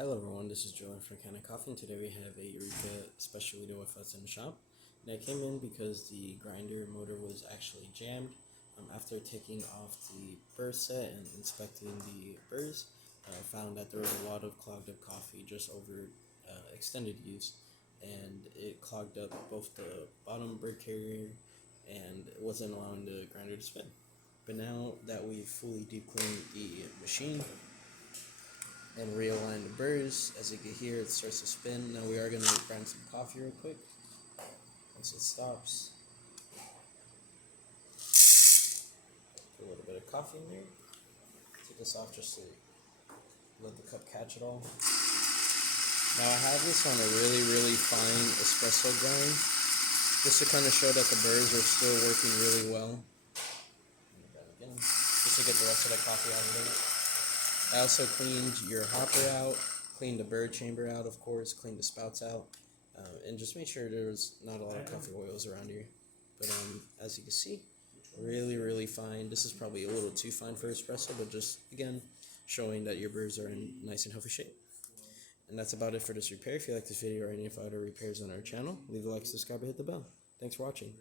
Hello everyone, this is Joel from Kanen Coffee, and today we have a Eureka Specialita with us in the shop. And I came in because the grinder motor was actually jammed. After taking off the burr set and inspecting the burrs, I found that there was a lot of clogged up coffee just over extended use, and it clogged up both the bottom burr carrier and it wasn't allowing the grinder to spin. But now that we've fully deep cleaned the machine and realign the burrs, as you can hear, it starts to spin. Now we are going to grind some coffee real quick. Once it stops, put a little bit of coffee in there. Take this off just to let the cup catch it all. Now I have this on a really fine espresso grind, just to kind of show that the burrs are still working really well. Again, just to get the rest of the coffee out of there. I also cleaned your hopper out, cleaned the burr chamber out, of course, cleaned the spouts out, and just made sure there was not a lot of coffee oils around here. But as you can see, really fine. This is probably a little too fine for espresso, but just, again, showing that your burrs are in nice and healthy shape. And that's about it for this repair. If you like this video or any of our other repairs on our channel, leave a like, subscribe, and hit the bell. Thanks for watching.